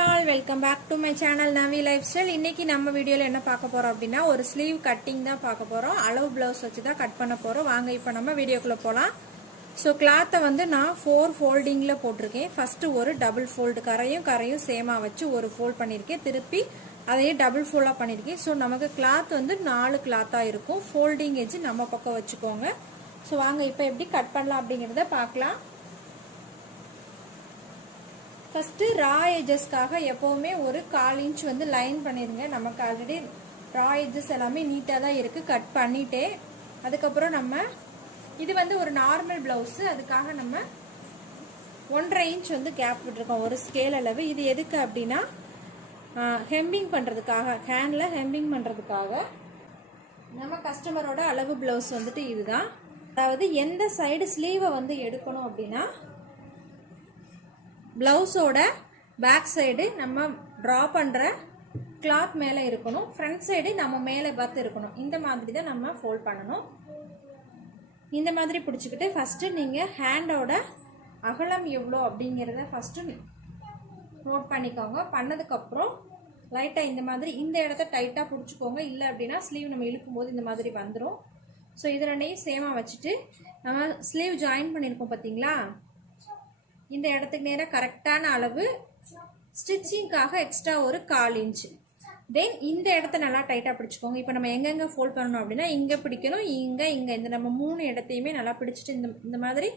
all, welcome back to my channel Navi Lifestyle. இன்னைக்கு நம்ம வீடியோல என்ன பார்க்க போறோம் அப்படினா ஒரு ஸ்லீவ் கட்டிங் தான் பார்க்க போறோம். அளவு ப்ளவுஸ் வச்சு தான் கட் பண்ண போறோம். வாங்க இப்போ நம்ம வீடியோக்குள்ள போலாம். சோ கிளாத்தை வந்து நான் 4 ஃபோல்டிங்ல போட்டுருக்கேன். ஃபர்ஸ்ட் ஒரு டபுள் ஃபோல்ட் கரையும் சேமா வச்சு ஒரு ஃபோல்ட் பண்ணிருக்கேன். திருப்பி அதையே டபுள் ஃபோல்டா பண்ணிருக்கேன். சோ நமக்கு கிளாத் வந்து 4 கிளாத்தா இருக்கும். ஃபோல்டிங் எட்ஜ் நம்ம பக்கம் வச்சுக்கோங்க. சோ வாங்க இப்போ எப்படி கட் பண்ணலாம் அப்படிங்கறத பார்க்கலாம். ஃபர்ஸ்ட் ரா எஜஸ்க்காக எப்பவுமே ஒரு 1/4 இன்ச் வந்து லைன் பண்ணிருங்க. நமக்கு ஆல்ரெடி ரா எஜஸ் எல்லாமே நீட்டா தான் இருக்கு. கட் பண்ணிட்டே அதுக்கப்புறம் நம்ம இது வந்து ஒரு நார்மல் பிளவுஸ், அதுக்காக நம்ம 1.5 இன்ச் வந்து கேப் விட்டுருக்கோம் ஒரு ஸ்கேல் அளவு. இது எதுக்கு அப்படின்னா ஹெம்பிங் பண்றதுக்காக, ஹேண்ட்ல ஹெம்பிங் பண்றதுக்காக. நம்ம கஸ்டமரோட அளவு பிளவுஸ் வந்துட்டு இதுதான். அதாவது எந்த சைடு ஸ்லீவை வந்து எடுக்கணும் அப்படின்னா பிளவுஸோட பேக் சைடு நம்ம டிரா பண்ற கிளாத் மேல இருக்கணும், ஃப்ரண்ட் சைடு நம்ம மேல பார்த்து இருக்கணும். இந்த மாதிரி தான் நம்ம ஃபோல்ட் பண்ணணும். இந்த மாதிரி பிடிச்சிக்கிட்டு ஃபர்ஸ்ட் நீங்க ஹேண்டோட அகலம் எவ்வளோ அப்படிங்கிறத ஃபர்ஸ்ட் நோட் பண்ணிக்கோங்க. பண்ணதுக்கு அப்புறம் லைட்டா இந்த மாதிரி இந்த இடத்த டைட்டா பிடிச்சிக்கோங்க. இல்லை அப்படின்னா ஸ்லீவ் நம்ம இழுக்கும் போது இந்த மாதிரி வந்துடும். ஸோ இது ரெண்டையும் சேமா வச்சுட்டு நம்ம ஸ்லீவ் ஜாயின் பண்ணியிருக்கோம் பார்த்தீங்களா, இந்த இடத்துக்கு நேராக கரெக்டான அளவு ஸ்டிச்சிங்காக எக்ஸ்ட்ரா ஒரு 1/4 இன்ச். தென் இந்த இடத்த நல்லா டைட்டாக பிடிச்சிக்கோங்க. இப்போ நம்ம எங்கெங்கே ஃபோல்ட் பண்ணணும் அப்படின்னா இங்கே பிடிக்கணும், இங்கே இந்த நம்ம 3 இடத்தையுமே நல்லா பிடிச்சிட்டு இந்த மாதிரி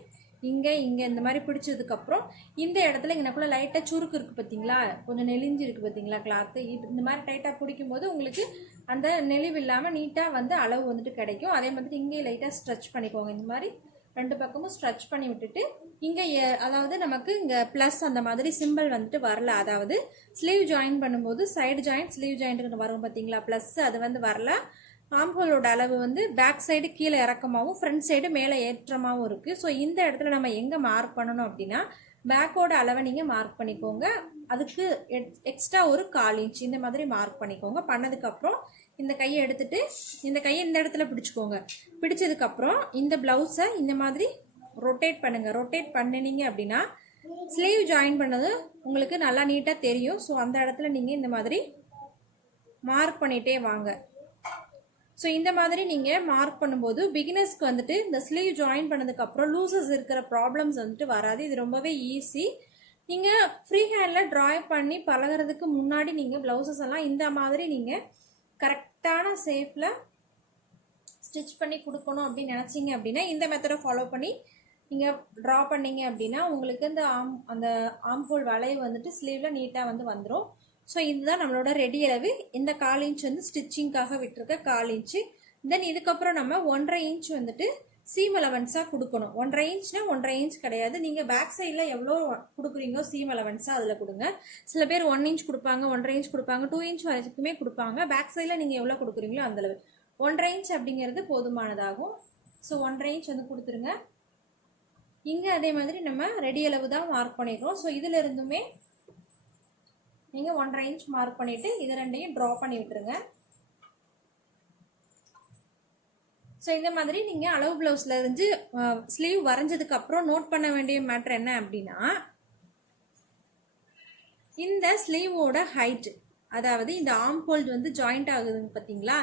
இங்கே இந்த மாதிரி பிடிச்சதுக்கப்புறம் இந்த இடத்துல இங்கனக்குள்ள லைட்டாக சுருக்கு இருக்குது பார்த்தீங்களா, கொஞ்சம் நெளிஞ்சு இருக்குது பார்த்தீங்களா கிளாத்து. இந்த மாதிரி டைட்டாக பிடிக்கும்போது உங்களுக்கு அந்த நெளிவு இல்லாமல் நீட்டாக வந்து அளவு வந்துட்டு கிடைக்கும். அதே மாதிரி இங்கே லைட்டாக ஸ்ட்ரெச் பண்ணிக்கோங்க. இந்த மாதிரி 2 பக்கமும் ஸ்ட்ரெச் பண்ணி விட்டுட்டு இங்கே அதாவது நமக்கு இங்கே ப்ளஸ் அந்த மாதிரி சிம்பிள் வந்துட்டு வரல. அதாவது ஸ்லீவ் ஜாயின் பண்ணும்போது சைடு ஜாயிண்ட் ஸ்லீவ் ஜாயிண்ட் வரும் பார்த்தீங்களா ப்ளஸ், அது வந்து வரல. ஆம்ஹோலோட அளவு வந்து பேக் சைடு கீழே இறக்கமாகவும் ஃப்ரண்ட் சைடு மேலே ஏற்றமாகவும் இருக்குது. ஸோ இந்த இடத்துல நம்ம எங்கே மார்க் பண்ணணும் அப்படின்னா பேக்கோட அளவை நீங்கள் மார்க் பண்ணிக்கோங்க. அதுக்கு எக்ஸ்ட்ரா ஒரு 1/4 இன்ச் இந்த மாதிரி மார்க் பண்ணிக்கோங்க. பண்ணதுக்கப்புறம் இந்த கையை எடுத்துட்டு இந்த கையை இந்த இடத்துல பிடிச்சிக்கோங்க. பிடிச்சதுக்கப்புறம் இந்த பிளவுஸை இந்த மாதிரி ரொட்டேட் பண்ணுங்க. ரொட்டேட் பண்ணினீங்க அப்படின்னா ஸ்லீவ் ஜாயின் பண்ணது உங்களுக்கு நல்லா நீட்டாக தெரியும். ஸோ அந்த இடத்துல நீங்கள் இந்த மாதிரி மார்க் பண்ணிட்டே வாங்க. ஸோ இந்த மாதிரி நீங்கள் மார்க் பண்ணும்போது பிகினர்ஸ்க்கு வந்துட்டு இந்த ஸ்லீவ் ஜாயின் பண்ணதுக்கப்புறம் லூசஸ் இருக்கிற ப்ராப்ளம்ஸ் வந்துட்டு வராது. இது ரொம்பவே ஈஸி. நீங்கள் ஃப்ரீ ஹேண்டில் ட்ராய் பண்ணி பழகிறதுக்கு முன்னாடி நீங்கள் ப்ளவுசஸ் எல்லாம் இந்த மாதிரி நீங்கள் கரெக்டான ஷேப்பில் ஸ்டிச் பண்ணி கொடுக்கணும் அப்படின்னு நினச்சிங்க அப்படின்னா இந்த மெத்தடை ஃபாலோ பண்ணி நீங்கள் ட்ரா பண்ணீங்க அப்படின்னா உங்களுக்கு அந்த ஆம்ஹோல் வளைவு வந்துட்டு ஸ்லீவில் நீட்டாக வந்து வந்துடும். ஸோ இதுதான் நம்மளோட ரெடி அளவு. இந்த 1/4 இன்ச் வந்து ஸ்டிச்சிங்காக விட்டுருக்க 1/4 இன்ச்சு. தென் இதுக்கப்புறம் நம்ம 1.5 இன்ச் வந்துட்டு சீம் அலவன்ஸாக கொடுக்கணும். 1.5 இன்ச்னா 1.5 இன்ச் கிடையாது, நீங்கள் பேக் சைடில் எவ்வளோ கொடுக்குறீங்களோ சீம் அலவன்ஸாக அதில் கொடுங்க. சில பேர் 1 இன்ச் கொடுப்பாங்க, 1.5 இன்ச் கொடுப்பாங்க, 2 இன்ச் வரைக்குமே கொடுப்பாங்க. பேக் சைடில் நீங்கள் எவ்வளோ கொடுக்குறீங்களோ அந்த அளவு 1.5 இன்ச் அப்படிங்கிறது போதுமானதாகும். ஸோ 1.5 இன்ச் வந்து கொடுத்துருங்க. இங்கே அதே மாதிரி நம்ம ரெடி அளவு தான் மார்க் பண்ணிடுறோம். ஸோ இதில் இருந்துமே நீங்கள் 1.5 இன்ச் மார்க் பண்ணிவிட்டு இது ரெண்டையும் ட்ரா பண்ணி விட்டுருங்க. ஸோ இந்த மாதிரி நீங்கள் அளவு பிளவுஸில் இருந்து ஸ்லீவ் வரைஞ்சதுக்கு அப்புறம் நோட் பண்ண வேண்டிய மேட்டர் என்ன அப்படின்னா இந்த ஸ்லீவோட ஹைட், அதாவது இந்த ஆர்ம் ஹோல் வந்து ஜாயிண்ட் ஆகுதுங்க பார்த்தீங்களா,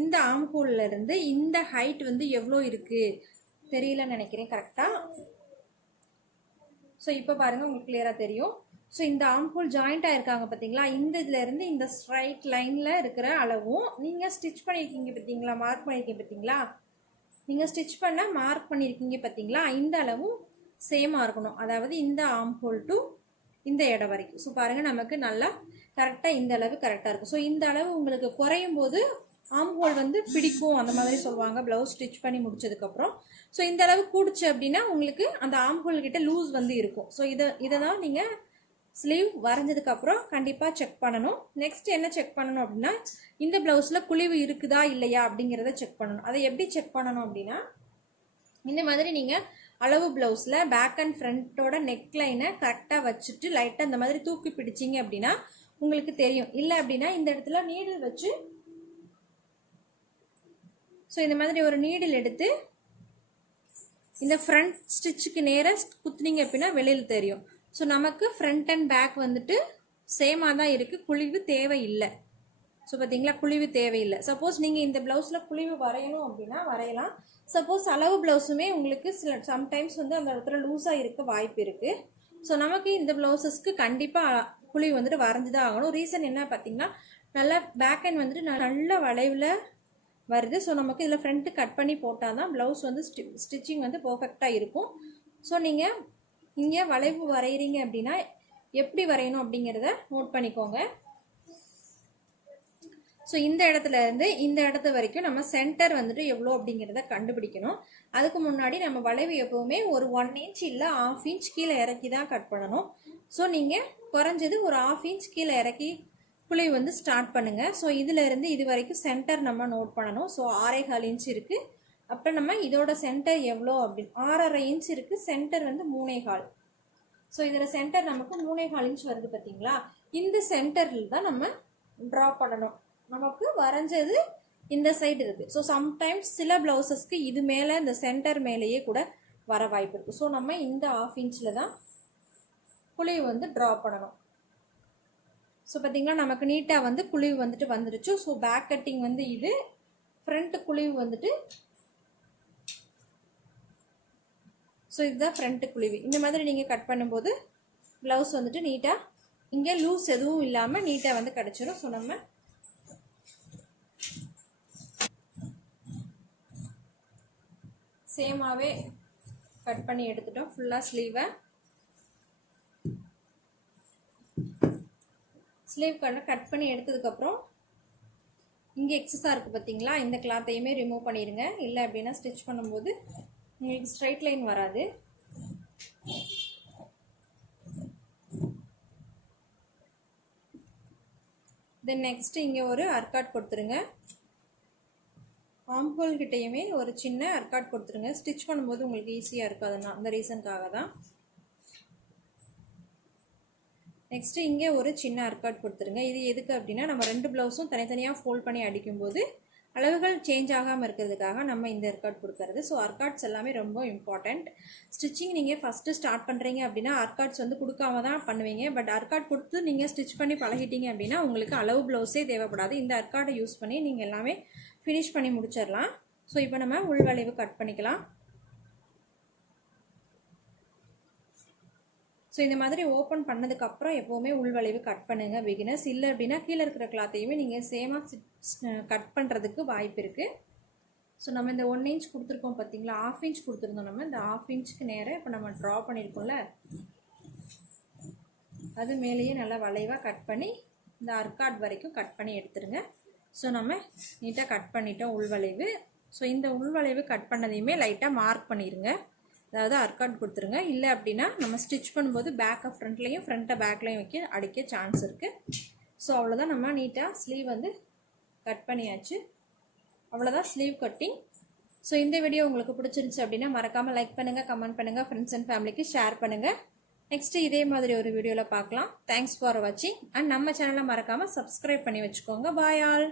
இந்த ஆர்ம் ஹோல்ல இருந்து இந்த ஹைட் வந்து எவ்வளோ இருக்கு தெரியலன்னு நினைக்கிறேன் கரெக்டாக. ஸோ இப்போ பாருங்க உங்களுக்கு கிளியராக தெரியும். ஸோ இந்த ஆர்ம் ஹோல் ஜாயிண்ட் ஆயிருக்காங்க பார்த்தீங்களா, இந்த இதுல இருந்து இந்த ஸ்ட்ரைட் லைன்ல இருக்கிற அளவும் நீங்கள் ஸ்டிச் பண்ணியிருக்கீங்க பார்த்தீங்களா, மார்க் பண்ணியிருக்கீங்க பார்த்தீங்களா, நீங்கள் ஸ்டிச் பண்ண மார்க் பண்ணியிருக்கீங்க பார்த்தீங்களா, இந்த அளவும் சேமாக இருக்கணும். அதாவது இந்த ஆர்ம் ஹோல் டு இந்த இடம் வரைக்கும். ஸோ பாருங்க நமக்கு நல்லா கரெக்டாக இந்த அளவு கரெக்டாக இருக்கும். ஸோ இந்த அளவு உங்களுக்கு குறையும் போது ஆர்ம் ஹோல் வந்து பிடிக்கும் அந்த மாதிரி சொல்லுவாங்க பிளவுஸ் ஸ்டிச் பண்ணி முடிச்சதுக்கப்புறம். ஸோ இந்த அளவு கூடிச்சு அப்படின்னா உங்களுக்கு அந்த ஆர்ம் ஹோல் கிட்ட லூஸ் வந்து இருக்கும். ஸோ இதை தான் நீங்கள் ஸ்லீவ் வரைஞ்சதுக்கு அப்புறம் கண்டிப்பா செக் பண்ணணும். நெக்ஸ்ட் என்ன செக் பண்ணணும் அப்படின்னா இந்த பிளவுஸ்ல குழிவு இருக்குதா இல்லையா அப்படிங்கிறத செக் பண்ணணும். அதை எப்படி செக் பண்ணணும் அப்படின்னா இந்த மாதிரி நீங்க அளவு பிளவுஸ்ல பேக் அண்ட் ஃப்ரண்டோட நெக் லைனை கரெக்டா வச்சுட்டு லைட்டா இந்த மாதிரி தூக்கி பிடிச்சிங்க அப்படின்னா உங்களுக்கு தெரியும். இல்லை அப்படின்னா இந்த இடத்துல நீடில் வச்சு ஸோ இந்த மாதிரி ஒரு நீடில் எடுத்து இந்த ஃப்ரண்ட் ஸ்டிச்சுக்கு நேராக குத்துனீங்க அப்படின்னா வெளியில் தெரியும். ஸோ நமக்கு ஃப்ரண்ட் அண்ட் பேக் வந்துட்டு சேமாக தான் இருக்குது, குழிவு தேவையில்லை. ஸோ பார்த்தீங்களா, குழிவு தேவையில்லை. சப்போஸ் நீங்கள் இந்த ப்ளவுஸில் குழிவு வரையணும் அப்படின்னா வரையலாம். சப்போஸ் அளவு ப்ளவுஸுமே உங்களுக்கு சம்டைம்ஸ் வந்து அந்த இடத்துல லூஸாக இருக்க வாய்ப்பு இருக்குது. ஸோ நமக்கு இந்த ப்ளவுசஸ்க்கு கண்டிப்பாக குழிவு வந்துட்டு வரைஞ்சி தான் ஆகணும். ரீசன் என்ன பார்த்தீங்கன்னா, நல்லா பேக் ஹேண்ட் வந்துட்டு நல்ல வளைவில் வருது. ஸோ நமக்கு இதில் ஃப்ரண்ட்டு கட் பண்ணி போட்டால் தான் ப்ளவுஸ் வந்து ஸ்டிச்சிங் வந்து பர்ஃபெக்டாக இருக்கும். ஸோ நீங்கள் இங்கே வளைவு வரைகிறீங்க அப்படின்னா எப்படி வரையணும் அப்படிங்கிறத நோட் பண்ணிக்கோங்க. ஸோ இந்த இடத்துல இருந்து இந்த இடத்து வரைக்கும் நம்ம சென்டர் வந்துட்டு எவ்வளோ அப்படிங்கிறத கண்டுபிடிக்கணும். அதுக்கு முன்னாடி நம்ம வளைவு எப்பவுமே ஒரு 1 இன்ச் இல்லை 1/2 இன்ச் கீழே இறக்கி தான் கட் பண்ணணும். ஸோ நீங்கள் குறைஞ்சது ஒரு 1/2 இன்ச் கீழே இறக்கி குழிவு வந்து ஸ்டார்ட் பண்ணுங்க. ஸோ இதுல இருந்து இது வரைக்கும் சென்டர் நம்ம நோட் பண்ணணும். ஸோ 6.25 இன்ச் இருக்கு. அப்புறம் நம்ம இதோட சென்டர் எவ்வளோ அப்படின்னு 6.5 இன்ச் இருக்கு. சென்டர் வந்து 3.25. ஸோ இதில் சென்டர் நமக்கு 3.25 இன்ச் வருது பார்த்தீங்களா. இந்த சென்டரில் தான் நம்ம ட்ரா பண்ணணும். நமக்கு வரைஞ்சது இந்த சைடு இருக்கு. ஸோ சம்டைம்ஸ் சில பிளவுசஸ்க்கு இது மேலே இந்த சென்டர் மேலேயே கூட வர வாய்ப்பு இருக்கு. ஸோ நம்ம இந்த 1/2 இன்ச்சில் தான் குழிவு வந்து ட்ரா பண்ணணும். ஸோ பார்த்தீங்களா, நமக்கு நீட்டாக வந்து குழிவு வந்துட்டு வந்துருச்சு. ஸோ பேக் கட்டிங் வந்து இது, ஃப்ரண்ட் குழிவு வந்துட்டு, ஸோ இதுதான் ஃப்ரண்ட் குழிவு. இந்த மாதிரி நீங்கள் கட் பண்ணும்போது ப்ளவுஸ் வந்துட்டு நீட்டாக இங்கே லூஸ் எதுவும் இல்லாமல் நீட்டாக வந்து கிடச்சிடும். ஸோ நம்ம சேமாகவே கட் பண்ணி எடுத்துட்டோம் ஃபுல்லாக ஸ்லீவை. ஸ்லீவ் கட் பண்ணி எடுத்ததுக்கப்புறம் இங்கே எக்ஸஸாக இருக்குது பார்த்தீங்களா, இந்த கிளாத்தையுமே ரிமூவ் பண்ணிடுங்க. இல்லை அப்படின்னா ஸ்டிச் பண்ணும்போது உங்களுக்கு ஸ்ட்ரைட் லைன் வராது. தென் நெக்ஸ்ட் இங்கே ஒரு அர்காட் கொடுத்துருங்க. ஆம்ஹோல் கிட்டையுமே ஒரு சின்ன அர்காட் கொடுத்துருங்க. ஸ்டிச் பண்ணும்போது உங்களுக்கு ஈஸியாக இருக்காதுன்னா அந்த ரீசனுக்காக தான். நெக்ஸ்ட் இங்கே ஒரு சின்ன அர்காட் கொடுத்துருங்க. இது எதுக்கு அப்படின்னா, நம்ம 2 ப்ளவுஸும் தனித்தனியாக ஃபோல்ட் பண்ணி அடிக்கும்போது அளவுகள் சேஞ்ச் ஆகாமல் இருக்கிறதுக்காக நம்ம இந்த அர்காட் கொடுக்கறது. ஸோ அர்காட்ஸ் எல்லாமே ரொம்ப இம்பார்ட்டண்ட். ஸ்டிச்சிங் நீங்கள் ஃபஸ்ட்டு ஸ்டார்ட் பண்ணுறீங்க அப்படின்னா அர்காட்ஸ் வந்து கொடுக்காம தான் பண்ணுவீங்க. பட் அர்காட் கொடுத்து நீங்கள் ஸ்டிச் பண்ணி பழகிட்டீங்க அப்படின்னா உங்களுக்கு அளவு ப்ளவுஸே தேவைப்படாது. இந்த அர்காட்டை யூஸ் பண்ணி நீங்கள் எல்லாமே ஃபினிஷ் பண்ணி முடிச்சிடலாம். ஸோ இப்போ நம்ம உள்வளைவு கட் பண்ணிக்கலாம். ஸோ இந்த மாதிரி ஓப்பன் பண்ணதுக்கப்புறம் எப்போவுமே உள்வளைவு கட் பண்ணுங்கள் பிகினர்ஸ். இல்லை அப்படின்னா கீழே இருக்கிற கிளாத்தையுமே நீங்கள் சேமாக கட் பண்ணுறதுக்கு வாய்ப்பு இருக்குது. ஸோ நம்ம இந்த 1 இன்ச் கொடுத்துருக்கோம் பார்த்தீங்களா, 1/2 இன்ச் கொடுத்துருந்தோம். நம்ம இந்த 1/2 இன்ச்சுக்கு நேராக இப்போ நம்ம ட்ரா பண்ணியிருக்கோம்ல, அது மேலேயே நல்லா வளைவாக கட் பண்ணி இந்த அர்காட் வரைக்கும் கட் பண்ணி எடுத்துருங்க. ஸோ நம்ம நீட்டாக கட் பண்ணிட்டோம் உள்வளைவு. ஸோ இந்த உள்வளைவு கட் பண்ணதையுமே லைட்டாக மார்க் பண்ணிடுங்க, அதாவது அர்காட் கொடுத்துருங்க. இல்லை அப்படின்னா நம்ம ஸ்டிச் பண்ணும்போது பேக்கை ஃப்ரண்ட்லேயும் ஃப்ரண்ட்டை பேக்லேயும் அடிக்க சான்ஸ் இருக்குது. ஸோ அவ்வளோதான், நம்ம நீட்டாக ஸ்லீவ் வந்து கட் பண்ணியாச்சு. அவ்வளோதான் ஸ்லீவ் கட்டிங். ஸோ இந்த வீடியோ உங்களுக்கு பிடிச்சிருந்துச்சு அப்படின்னா மறக்காமல் லைக் பண்ணுங்கள், கமெண்ட் பண்ணுங்கள், ஃப்ரெண்ட்ஸ் அண்ட் ஃபேமிலிக்கு ஷேர் பண்ணுங்கள். நெக்ஸ்ட்டு இதே மாதிரி ஒரு வீடியோவில் பார்க்கலாம். தேங்க்ஸ் ஃபார் வாட்சிங். அண்ட் நம்ம சேனலை மறக்காமல் சப்ஸ்கிரைப் பண்ணி வச்சுக்கோங்க. Bye all.